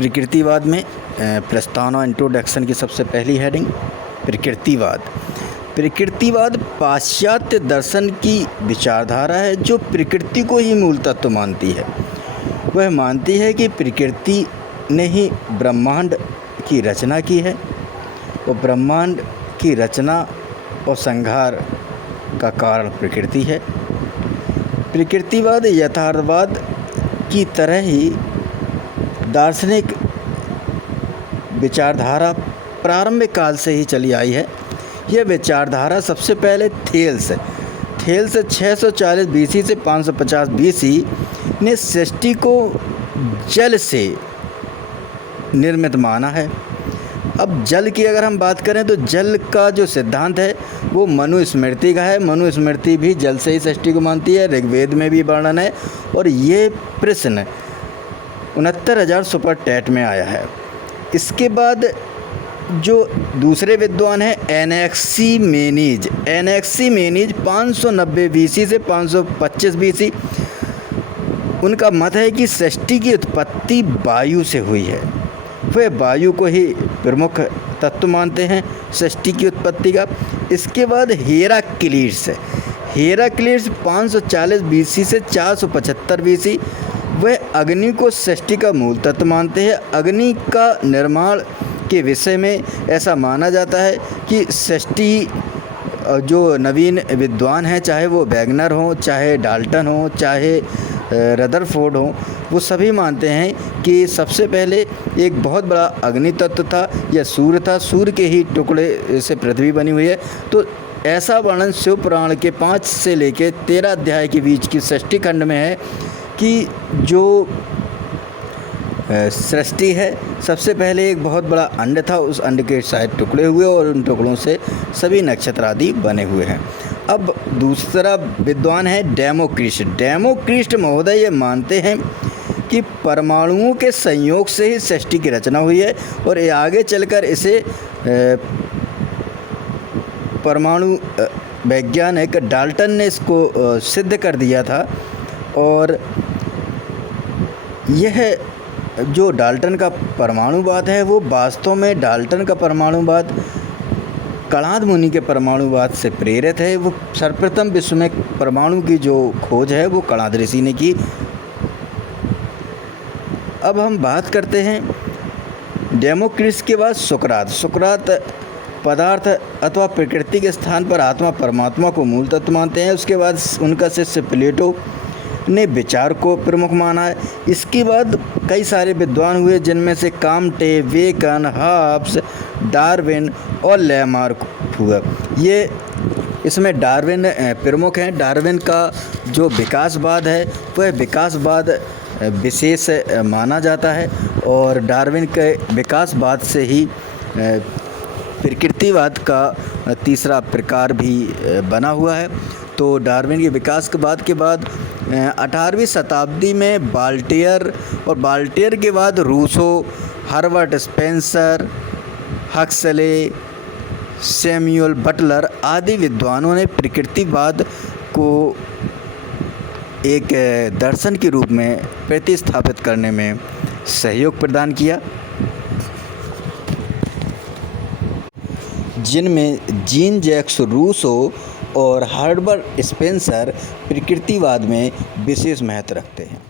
प्रकृतिवाद में प्रस्तावना और इंट्रोडक्शन की सबसे पहली हेडिंग प्रकृतिवाद। प्रकृतिवाद पाश्चात्य दर्शन की विचारधारा है जो प्रकृति को ही मूल तत्व मानती है। वह मानती है कि प्रकृति ने ही ब्रह्मांड की रचना की है और ब्रह्मांड की रचना और संहार का कारण प्रकृति है। प्रकृतिवाद यथार्थवाद की तरह ही दार्शनिक विचारधारा प्रारंभिक काल से ही चली आई है। यह विचारधारा सबसे पहले थेल्स 640 बीसी से 550 बीसी ने सृष्टि को जल से निर्मित माना है। अब जल की अगर हम बात करें तो जल का जो सिद्धांत है वो मनुस्मृति का है। मनुस्मृति भी जल से ही सृष्टि को मानती है। ऋग्वेद में भी वर्णन है और ये प्रश्न 69,000 सुपर टैट में आया है। इसके बाद जो दूसरे विद्वान हैं एनेक्सीमेनीज 590 बीसी से 525 बीसी, उनका मत है कि सृष्टि की उत्पत्ति वायु से हुई है। वे वायु को ही प्रमुख तत्व मानते हैं सृष्टि की उत्पत्ति का। इसके बाद हेराक्लिटस 540 बीसी से 475 बीसी, वह अग्नि को सृष्टि का मूल तत्व मानते हैं। अग्नि का निर्माण के विषय में ऐसा माना जाता है कि सृष्टि जो नवीन विद्वान हैं, चाहे वो वैगनर हो, चाहे डाल्टन हो, चाहे रदरफोर्ड हो, वो सभी मानते हैं कि सबसे पहले एक बहुत बड़ा अग्नि तत्व था या सूर्य था। सूर्य के ही टुकड़े से पृथ्वी बनी हुई है। तो ऐसा वर्णन शिव पुराण के 5 से लेकर 13 अध्याय के बीच की सृष्टि खंड में है कि जो सृष्टि है सबसे पहले एक बहुत बड़ा अंड था, उस अंड के शायद टुकड़े हुए और उन टुकड़ों से सभी नक्षत्र आदि बने हुए हैं। अब दूसरा विद्वान है डेमोक्रिस्ट महोदय ये मानते हैं कि परमाणुओं के संयोग से ही सृष्टि की रचना हुई है और ये आगे चलकर इसे परमाणु वैज्ञानिक डाल्टन ने इसको सिद्ध कर दिया था। और यह जो डाल्टन का परमाणुवाद है वो वास्तव में डाल्टन का परमाणुवाद कणाद मुनि के परमाणुवाद से प्रेरित है। वो सर्वप्रथम विश्व में परमाणु की जो खोज है वो कणाद ऋषि ने की। अब हम बात करते हैं डेमोक्रिटस के बाद सुकरात पदार्थ अथवा प्रकृति के स्थान पर आत्मा परमात्मा को मूल तत्व मानते हैं। उसके बाद उनका शिष्य प्लेटो ने विचार को प्रमुख माना है। इसके बाद कई सारे विद्वान हुए जिनमें से काम्टे, बेकन, हॉब्स, डार्विन और लैमार्क हुआ। ये इसमें डार्विन प्रमुख हैं। डार्विन का जो विकासवाद है वह विकासवाद विशेष माना जाता है और डार्विन के विकासवाद से ही प्रकृतिवाद का तीसरा प्रकार भी बना हुआ है। तो डार्विन के विकास के बाद 18वीं शताब्दी में बाल्टियर और बाल्टियर के बाद Rousseau, Herbert Spencer, Huxley, Samuel Butler आदि विद्वानों ने प्रकृतिवाद को एक दर्शन के रूप में प्रतिस्थापित करने में सहयोग प्रदान किया, जिनमें जीन जैक्स रूसो और हर्बर्ट स्पेंसर प्रकृतिवाद में विशेष महत्व रखते हैं।